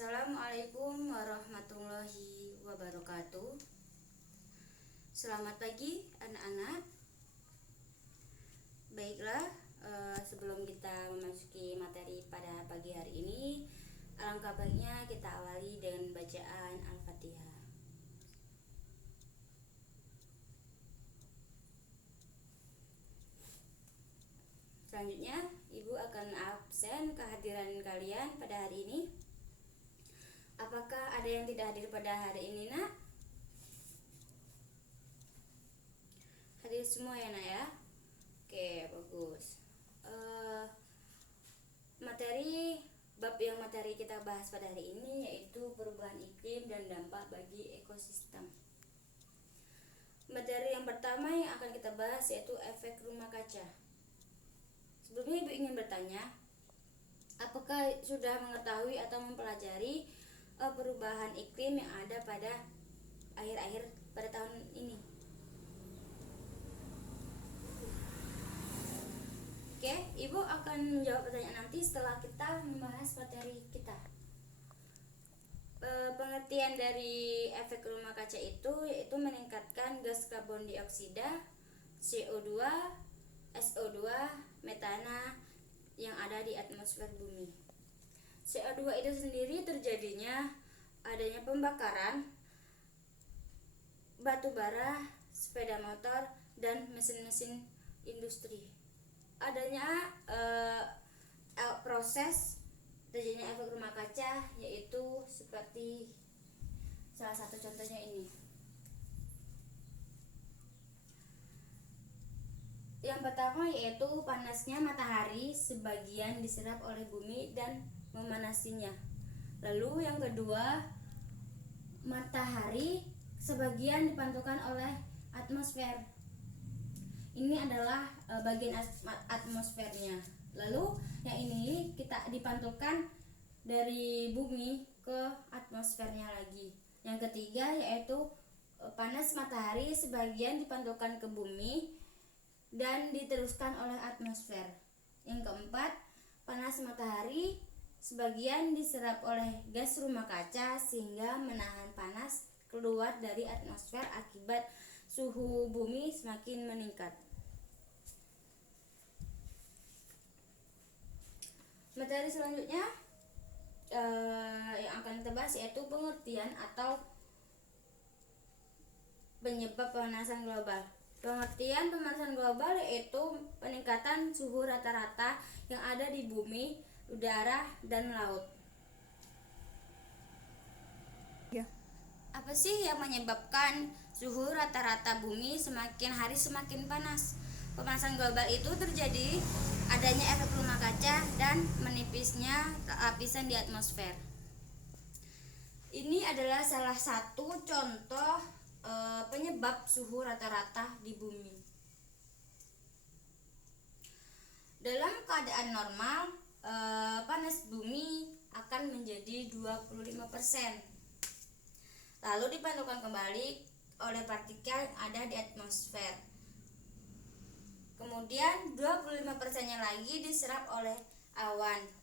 Assalamualaikum warahmatullahi wabarakatuh. Selamat pagi anak-anak. Baiklah, sebelum kita memasuki materi pada pagi hari ini, alangkah baiknya kita awali dengan bacaan Al-Fatihah. Selanjutnya, Ibu akan absen kehadiran kalian pada hari ini. Apakah ada yang tidak hadir pada hari ini, Nak? Hadir semua ya, Nak ya? Oke, bagus. Materi kita bahas pada hari ini yaitu perubahan iklim dan dampak bagi ekosistem. Materi yang pertama yang akan kita bahas yaitu efek rumah kaca. Sebelumnya Ibu ingin bertanya, apakah sudah mengetahui atau mempelajari perubahan iklim yang ada pada akhir-akhir pada tahun ini? Oke, Ibu akan menjawab pertanyaan nanti setelah kita membahas materi kita. Pengertian dari efek rumah kaca itu yaitu meningkatkan gas karbon dioksida, CO2, SO2, metana yang ada di atmosfer bumi. CO2 itu sendiri terjadinya adanya pembakaran batu bara, sepeda motor, dan mesin-mesin industri. Adanya proses terjadinya efek rumah kaca yaitu seperti salah satu contohnya ini. Yang pertama yaitu panasnya matahari sebagian diserap oleh bumi dan memanasinya. Lalu yang kedua, matahari sebagian dipantulkan oleh atmosfer. Ini adalah bagian atmosfernya. Lalu yang ini kita dipantulkan dari bumi ke atmosfernya lagi. Yang ketiga yaitu panas matahari sebagian dipantulkan ke bumi dan diteruskan oleh atmosfer. Yang keempat, panas matahari sebagian diserap oleh gas rumah kaca sehingga menahan panas keluar dari atmosfer akibat suhu bumi semakin meningkat. Materi selanjutnya yang akan kita bahas yaitu pengertian atau penyebab pemanasan global. Pengertian pemanasan global yaitu peningkatan suhu rata-rata yang ada di bumi, udara, dan laut. Ya. Apa sih yang menyebabkan suhu rata-rata bumi semakin hari semakin panas? Pemanasan global itu terjadi adanya efek rumah kaca dan menipisnya lapisan di atmosfer. Ini adalah salah satu contoh penyebab suhu rata-rata di bumi. Dalam keadaan normal, panas bumi akan menjadi 25%. Lalu dipantulkan kembali oleh partikel yang ada di atmosfer. Kemudian 25%-nya lagi diserap oleh awan.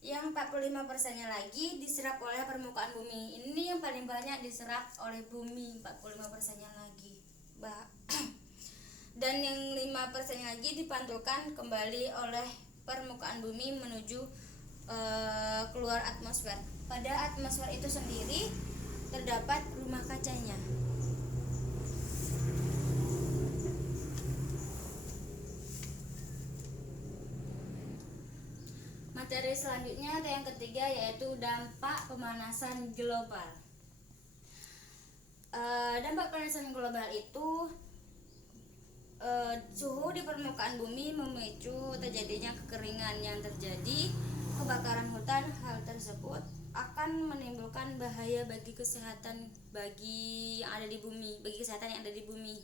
Yang 45%-nya lagi diserap oleh permukaan bumi. Ini yang paling banyak diserap oleh bumi, 45%-nya lagi. Dan yang 5%-nya lagi dipantulkan kembali oleh permukaan bumi menuju keluar atmosfer. Pada atmosfer itu sendiri terdapat rumah kacanya. Materi selanjutnya atau yang ketiga yaitu dampak pemanasan global. Dampak pemanasan global itu suhu di permukaan bumi memicu terjadinya kekeringan yang terjadi, kebakaran hutan. Hal tersebut akan menimbulkan bahaya bagi kesehatan yang ada di bumi, bagi kesehatan yang ada di bumi.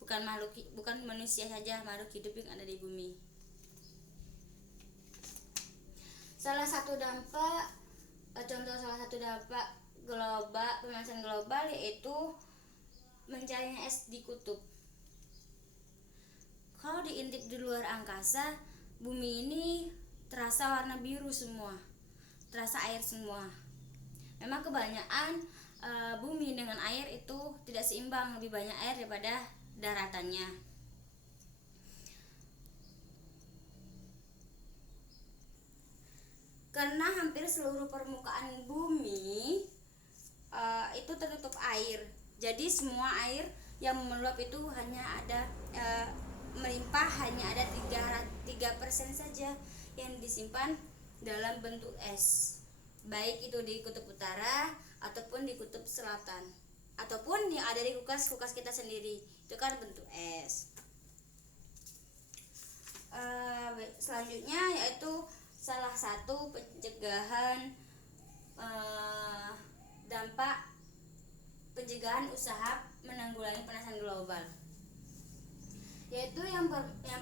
Bukan manusia saja, makhluk hidup yang ada di bumi. Salah satu dampak pemanasan global yaitu mencarinya es di kutub. Kalau diintip di luar angkasa, bumi ini terasa warna biru semua. terasa air semua. Memang kebanyakan bumi dengan air itu tidak seimbang, lebih banyak air daripada daratannya. Karena hampir seluruh permukaan bumi itu tertutup air, jadi semua air yang meluap itu hanya ada melimpah hanya ada 3% saja yang disimpan dalam bentuk es, baik itu di kutub utara ataupun di kutub selatan, ataupun yang ada di kulkas kita sendiri, itu kan bentuk es. Selanjutnya yaitu salah satu pencegahan dampak pencegahan usaha menanggulangi pemanasan global, yaitu yang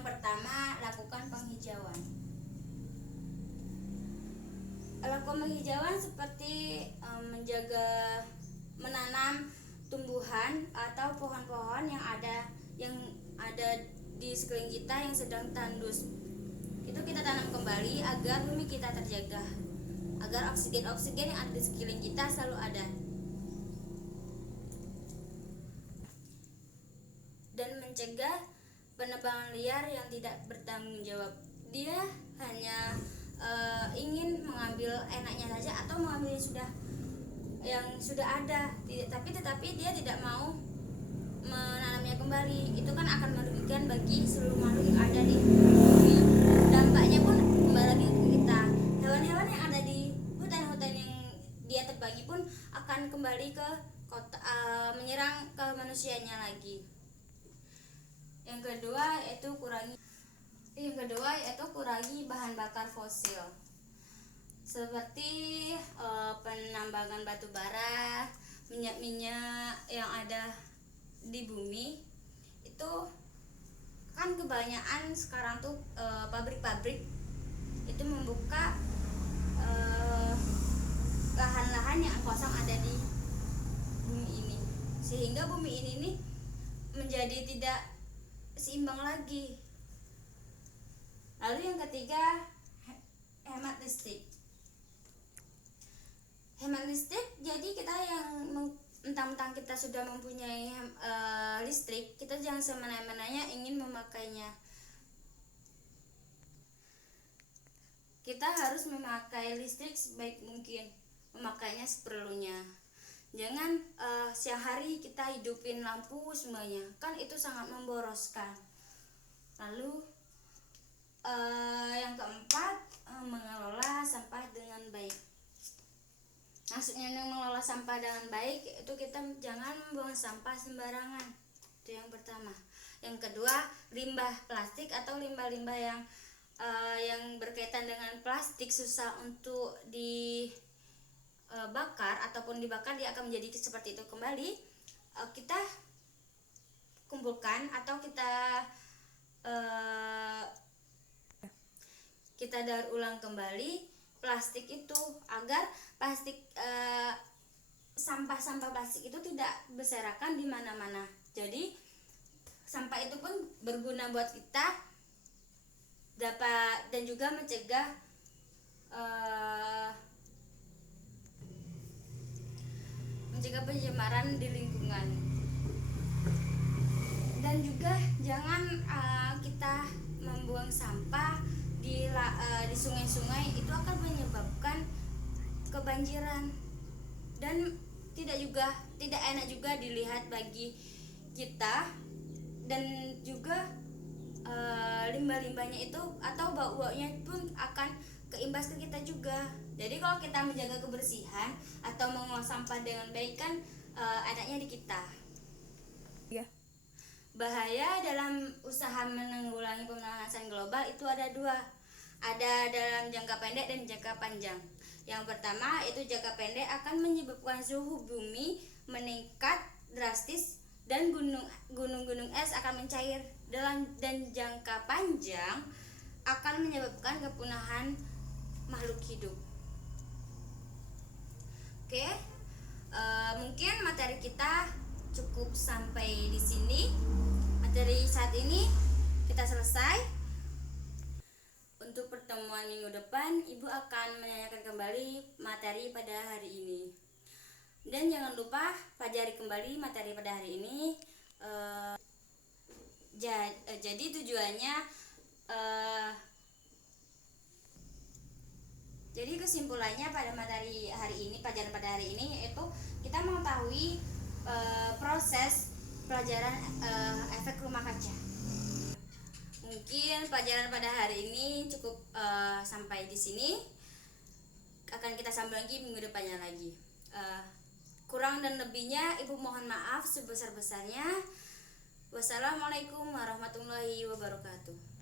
pertama, lakukan penghijauan. Lakukan penghijauan seperti menanam tumbuhan atau pohon-pohon yang ada di sekeliling kita yang sedang tandus. Itu kita tanam kembali agar bumi kita terjaga, agar oksigen yang ada di sekeliling kita selalu ada. Dan mencegah penebangan liar yang tidak bertanggung jawab. Dia hanya ingin mengambil enaknya saja atau mengambil yang sudah ada, tetapi dia tidak mau menanamnya kembali. Itu kan akan merugikan bagi seluruh makhluk yang ada di bumi. Dampaknya pun kembali lagi ke kita. Hewan-hewan yang ada di hutan-hutan yang dia tebangi pun akan kembali ke kota, menyerang ke manusianya lagi. Yang kedua yaitu kurangi bahan bakar fosil, seperti penambangan batu bara, minyak yang ada di bumi. Itu kan kebanyakan sekarang tuh pabrik-pabrik itu membuka lahan-lahan yang kosong ada di bumi ini, sehingga bumi ini nih menjadi tidak seimbang lagi. Lalu yang ketiga, hemat listrik. Jadi kita yang mentang-mentang kita sudah mempunyai listrik, kita jangan semena-menanya ingin memakainya. Kita harus memakai listrik sebaik mungkin, memakainya seperlunya. Jangan siang hari kita hidupin lampu semuanya, kan itu sangat memboroskan. Lalu yang keempat, mengelola sampah dengan baik. Maksudnya mengelola sampah dengan baik itu kita jangan membuang sampah sembarangan. Itu yang pertama. Yang kedua, limbah plastik atau limbah-limbah yang berkaitan dengan plastik susah untuk dibakar ataupun dibakar, dia akan menjadi seperti itu kembali. Kita kumpulkan atau kita daur ulang kembali plastik itu, agar sampah-sampah plastik itu tidak berserakan di mana-mana. Jadi sampah itu pun berguna buat kita, dan juga mencegah pencemaran di lingkungan. Dan juga jangan kita membuang sampah di sungai-sungai, itu akan menyebabkan kebanjiran dan tidak enak juga dilihat bagi kita, dan juga limbah-limbahnya itu atau bau-baunya pun akan keimbas ke kita juga. Jadi kalau kita menjaga kebersihan atau mengolah sampah dengan baik kan enaknya di kita. Ya. Bahaya dalam usaha menanggulangi pemanasan global itu ada dua. Ada dalam jangka pendek dan jangka panjang. Yang pertama itu jangka pendek akan menyebabkan suhu bumi meningkat drastis dan gunung-gunung es akan mencair. Dan jangka panjang akan menyebabkan kepunahan makhluk hidup. Oke, mungkin materi kita cukup sampai di sini. Materi saat ini kita selesai. Untuk pertemuan pertemuan minggu depan Ibu akan menanyakan kembali materi pada hari ini. Dan jangan lupa pelajari kembali materi pada hari ini. Jadi tujuannya jadi kesimpulannya pada materi hari ini, pelajaran pada hari ini yaitu kita mengetahui proses pelajaran efek rumah kaca. Mungkin pelajaran pada hari ini cukup sampai di sini. Akan kita sambung lagi minggu depannya lagi. Kurang dan lebihnya Ibu mohon maaf sebesar-besarnya. Wassalamualaikum warahmatullahi wabarakatuh.